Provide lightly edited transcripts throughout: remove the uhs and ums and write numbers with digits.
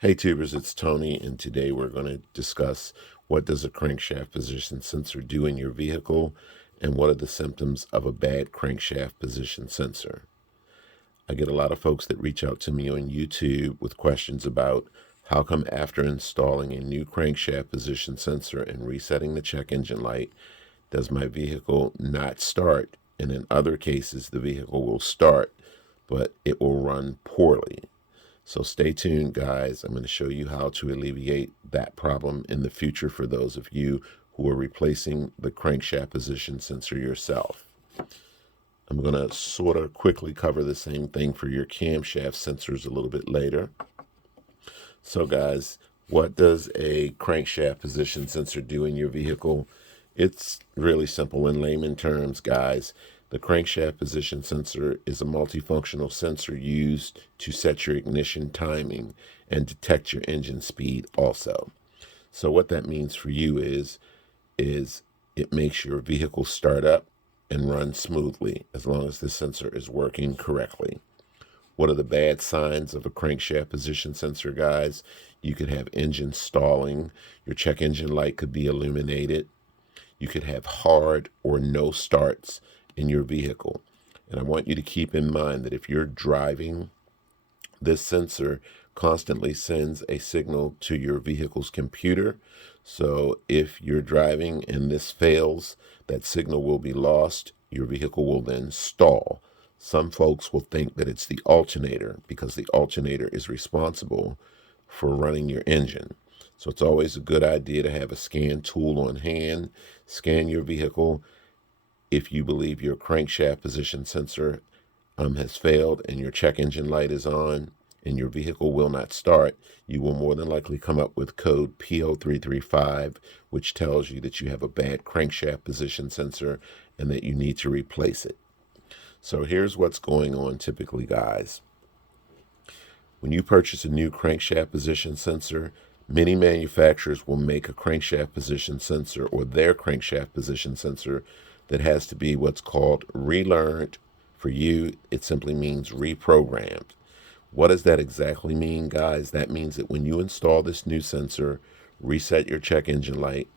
Hey tubers, it's Tony, and today we're going to discuss what does a crankshaft position sensor do in your vehicle and what are the symptoms of a bad crankshaft position sensor. I get a lot of folks that reach out to me on YouTube with questions about how come after installing a new crankshaft position sensor and resetting the check engine light, does my vehicle not start? And in other cases, the vehicle will start, but it will run poorly. So stay tuned, guys. I'm going to show you how to alleviate that problem in the future for those of you who are replacing the crankshaft position sensor yourself. I'm going to sort of quickly cover the same thing for your camshaft sensors a little bit later. So guys, what does a crankshaft position sensor do in your vehicle? It's really simple in layman terms, guys. The crankshaft position sensor is a multifunctional sensor used to set your ignition timing and detect your engine speed also. So what that means for you is it makes your vehicle start up and run smoothly as long as the sensor is working correctly. What are the bad signs of a crankshaft position sensor, guys? You could have engine stalling. Your check engine light could be illuminated. You could have hard or no starts in your vehicle. And I want you to keep in mind that if you're driving, this sensor constantly sends a signal to your vehicle's computer. So if you're driving and this fails, that signal will be lost. Your vehicle will then stall. Some folks will think that it's the alternator because the alternator is responsible for running your engine. So it's always a good idea to have a scan tool on hand, scan your vehicle. If you believe your crankshaft position sensor has failed and your check engine light is on and your vehicle will not start, you will more than likely come up with code P0335, which tells you that you have a bad crankshaft position sensor and that you need to replace it. So here's what's going on typically, guys. When you purchase a new crankshaft position sensor, many manufacturers will make a crankshaft position sensor or their crankshaft position sensor that has to be what's called relearned. For you, it simply means reprogrammed. What does that exactly mean, guys? That means that when you install this new sensor, reset your check engine light,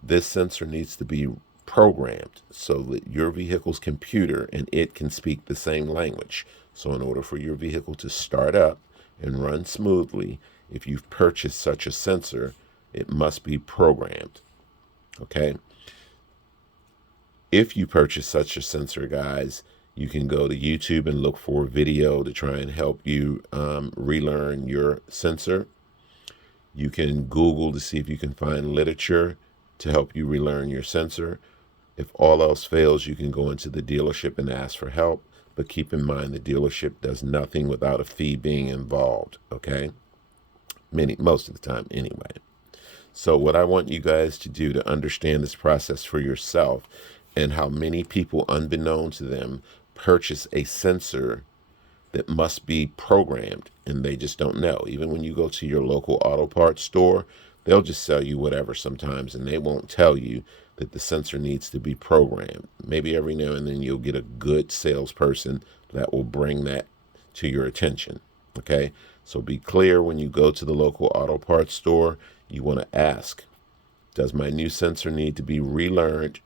this sensor needs to be programmed so that your vehicle's computer and it can speak the same language. So in order for your vehicle to start up and run smoothly, if you've purchased such a sensor, it must be programmed. Okay? If you purchase such a sensor, guys, you can go to YouTube and look for a video to try and help you relearn your sensor. You can Google to see if you can find literature to help you relearn your sensor. If all else fails, you can go into the dealership and ask for help. But keep in mind, the dealership does nothing without a fee being involved, okay? Most of the time anyway. So what I want you guys to do to understand this process for yourself and how many people, unbeknown to them, purchase a sensor that must be programmed and they just don't know. Even when you go to your local auto parts store, they'll just sell you whatever sometimes and they won't tell you that the sensor needs to be programmed. Maybe every now and then you'll get a good salesperson that will bring that to your attention. Okay, so be clear when you go to the local auto parts store. You want to ask, does my new sensor need to be relearned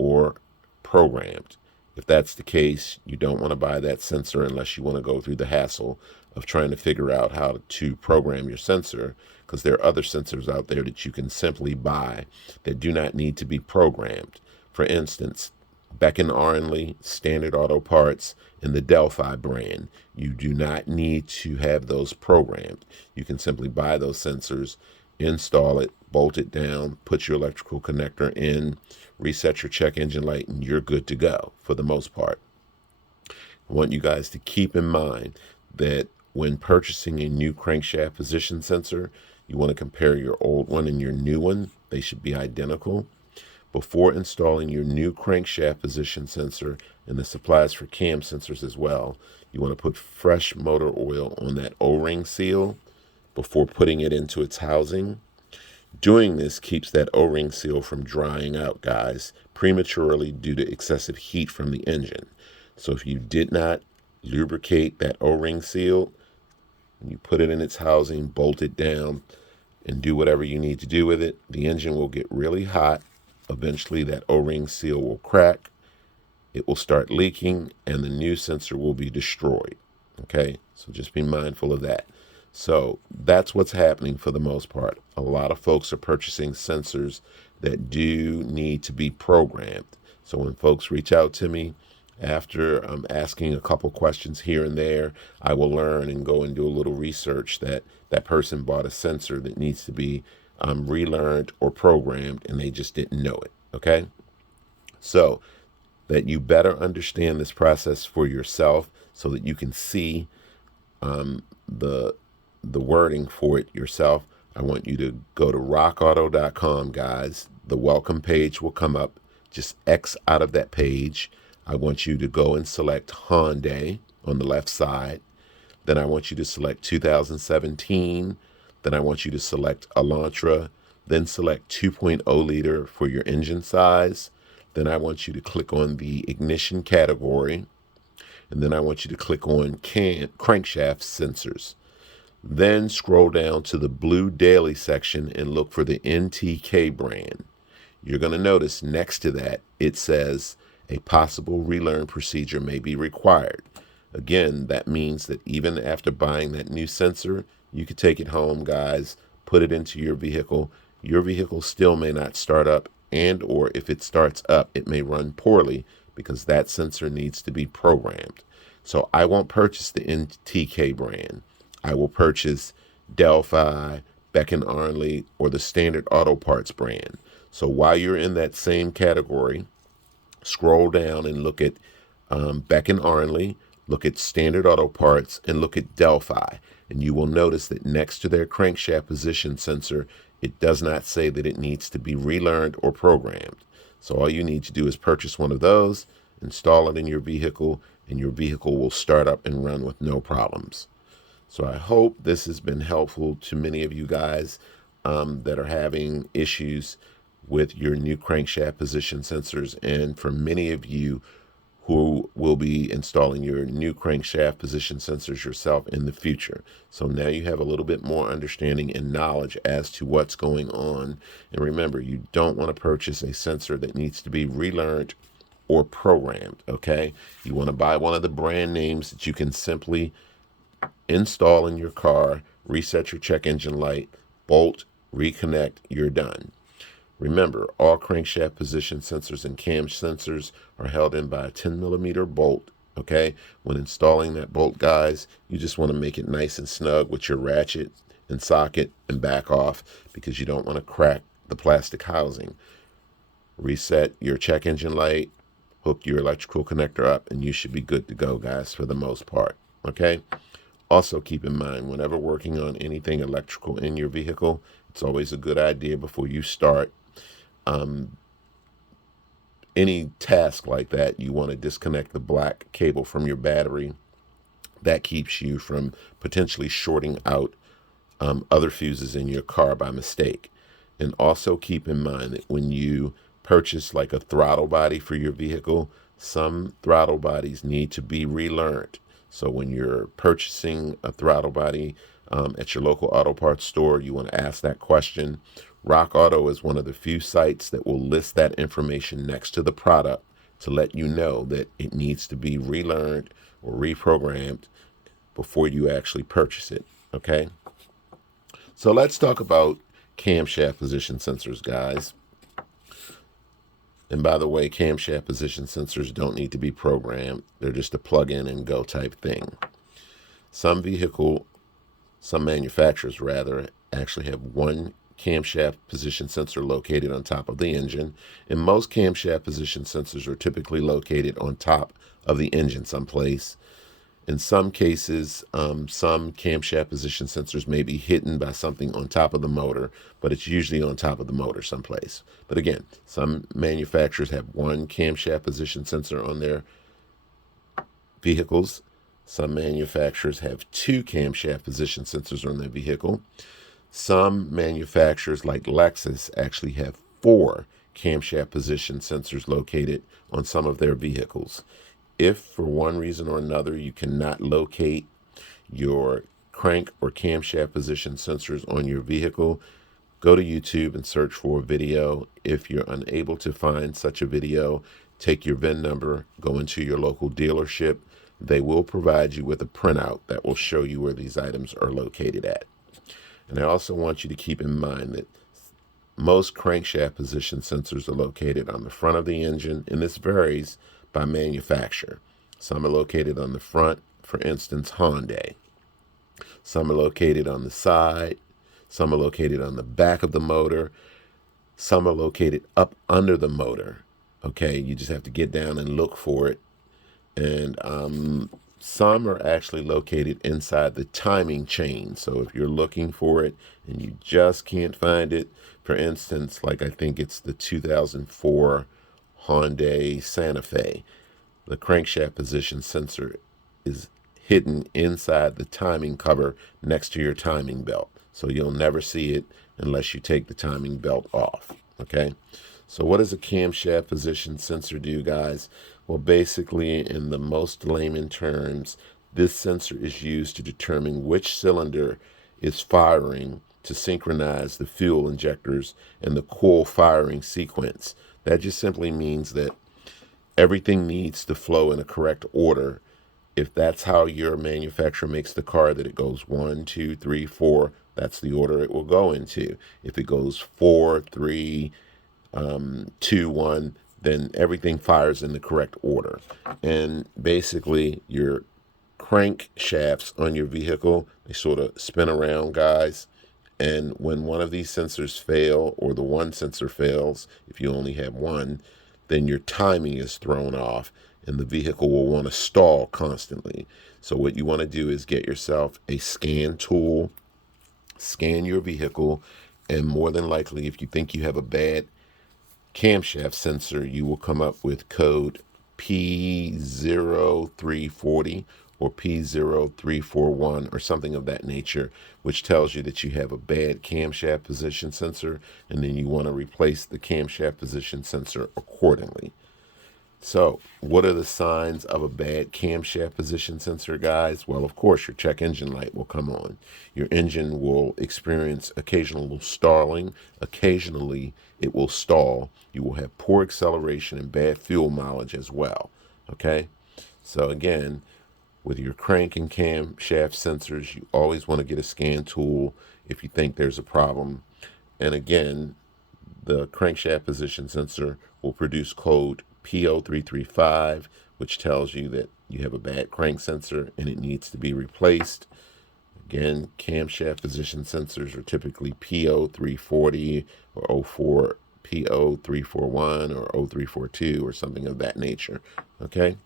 or programmed? If that's the case, you don't want to buy that sensor unless you want to go through the hassle of trying to figure out how to program your sensor, because there are other sensors out there that you can simply buy that do not need to be programmed. For instance, Beck and Arnley, Standard Auto Parts, and the Delphi brand, you do not need to have those programmed. You can simply buy those sensors, install it, bolt it down, put your electrical connector in, reset your check engine light, and you're good to go for the most part. I want you guys to keep in mind that when purchasing a new crankshaft position sensor, you want to compare your old one and your new one. They should be identical. Before installing your new crankshaft position sensor, and this applies for cam sensors as well, you want to put fresh motor oil on that O-ring seal before putting it into its housing. Doing this keeps that O-ring seal from drying out, guys, prematurely due to excessive heat from the engine. So if you did not lubricate that O-ring seal, When you put it in its housing, bolt it down, and do whatever you need to do with it, the engine will get really hot. Eventually, that O-ring seal will crack. It will start leaking, and the new sensor will be destroyed. Okay, so just be mindful of that. So that's what's happening for the most part. A lot of folks are purchasing sensors that do need to be programmed. So when folks reach out to me after I'm asking a couple questions here and there, I will learn and go and do a little research that that person bought a sensor that needs to be relearned or programmed, and they just didn't know it. Okay, so that you better understand this process for yourself so that you can see the wording for it yourself. I want you to go to rockauto.com, guys. The welcome page will come up. Just X out of that page. I want you to go and select Hyundai on the left side. Then I want you to select 2017. Then I want you to select Elantra. Then select 2.0 liter for your engine size. Then I want you to click on the ignition category. And then I want you to click on crankshaft sensors. Then scroll down to the blue daily section and look for the NTK brand. You're going to notice next to that, it says a possible relearn procedure may be required. Again, that means that even after buying that new sensor, you could take it home, guys, put it into your vehicle. Your vehicle still may not start up, and or if it starts up, it may run poorly because that sensor needs to be programmed. So I won't purchase the NTK brand. I will purchase Delphi, Beck and Arnley, or the Standard Auto Parts brand. So while you're in that same category, scroll down and look at Beck and Arnley, look at Standard Auto Parts, and look at Delphi. And you will notice that next to their crankshaft position sensor, it does not say that it needs to be relearned or programmed. So all you need to do is purchase one of those, install it in your vehicle, and your vehicle will start up and run with no problems. So I hope this has been helpful to many of you guys that are having issues with your new crankshaft position sensors, and for many of you who will be installing your new crankshaft position sensors yourself in the future. So now you have a little bit more understanding and knowledge as to what's going on. And remember, you don't want to purchase a sensor that needs to be relearned or programmed, okay? You want to buy one of the brand names that you can simply install in your car, reset your check engine light, bolt, reconnect, you're done. Remember, all crankshaft position sensors and cam sensors are held in by a 10mm bolt, okay? When installing that bolt, guys, you just want to make it nice and snug with your ratchet and socket and back off because you don't want to crack the plastic housing. Reset your check engine light, hook your electrical connector up, and you should be good to go, guys, for the most part, okay? Also, keep in mind, whenever working on anything electrical in your vehicle, it's always a good idea before you start any task like that, you want to disconnect the black cable from your battery. That keeps you from potentially shorting out other fuses in your car by mistake. And also keep in mind that when you purchase like a throttle body for your vehicle, some throttle bodies need to be relearned. So when you're purchasing a throttle body at your local auto parts store, you want to ask that question. Rock Auto is one of the few sites that will list that information next to the product to let you know that it needs to be relearned or reprogrammed before you actually purchase it, okay? So let's talk about camshaft position sensors, guys. And by the way, camshaft position sensors don't need to be programmed. They're just a plug in and go type thing. Some manufacturers rather, actually have one camshaft position sensor located on top of the engine, and most camshaft position sensors are typically located on top of the engine someplace. In some cases, some camshaft position sensors may be hidden by something on top of the motor, but it's usually on top of the motor someplace. But again, some manufacturers have one camshaft position sensor on their vehicles. Some manufacturers have two camshaft position sensors on their vehicle. Some manufacturers, like Lexus, actually have 4 camshaft position sensors located on some of their vehicles. If for one reason or another you cannot locate your crank or camshaft position sensors on your vehicle, go to YouTube and search for a video. If you're unable to find such a video, take your VIN number, go into your local dealership. They will provide you with a printout that will show you where these items are located at. And I also want you to keep in mind that most crankshaft position sensors are located on the front of the engine, and this varies by manufacturer. Some are located on the front, for instance, Hyundai. Some are located on the side. Some are located on the back of the motor. Some are located up under the motor. Okay, you just have to get down and look for it. And some are actually located inside the timing chain. So if you're looking for it and you just can't find it, for instance, like I think it's the 2004 Hyundai Santa Fe, the crankshaft position sensor is hidden inside the timing cover next to your timing belt. So you'll never see it unless you take the timing belt off. Okay? So what does a camshaft position sensor do, guys? Well, basically, in the most layman terms, this sensor is used to determine which cylinder is firing to synchronize the fuel injectors and the coil firing sequence. That just simply means that everything needs to flow in a correct order. If that's how your manufacturer makes the car, that it goes 1, 2, 3, 4, that's the order it will go into. If it goes 4, 3, 2, 1, then everything fires in the correct order. And basically, your crank shafts on your vehicle, they sort of spin around, guys. And when one of these sensors fail, or the one sensor fails, if you only have one, then your timing is thrown off and the vehicle will want to stall constantly. So what you want to do is get yourself a scan tool, scan your vehicle, and more than likely, if you think you have a bad camshaft sensor, you will come up with code P0340 or P0341 or something of that nature, which tells you that you have a bad camshaft position sensor, and then you want to replace the camshaft position sensor accordingly. So what are the signs of a bad camshaft position sensor, guys? Well, of course, your check engine light will come on. Your engine will experience occasional stalling. Occasionally, it will stall. You will have poor acceleration and bad fuel mileage as well. Okay? So again, with your crank and camshaft sensors, you always want to get a scan tool if you think there's a problem. And again, the crankshaft position sensor will produce code P0335, which tells you that you have a bad crank sensor and it needs to be replaced. Again, camshaft position sensors are typically P0340 or 04, P0341 or 0342 or something of that nature. Okay?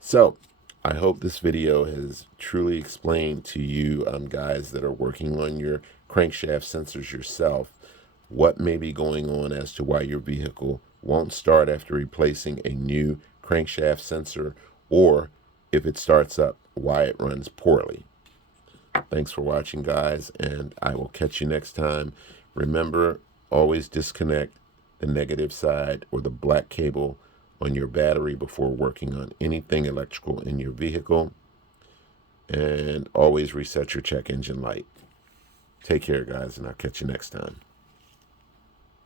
So, I hope this video has truly explained to you guys that are working on your crankshaft sensors yourself what may be going on as to why your vehicle won't start after replacing a new crankshaft sensor, or if it starts up, why it runs poorly. Thanks for watching, guys, and I will catch you next time. Remember, always disconnect the negative side or the black cable on your battery before working on anything electrical in your vehicle, and always reset your check engine light. Take care, guys, and I'll catch you next time.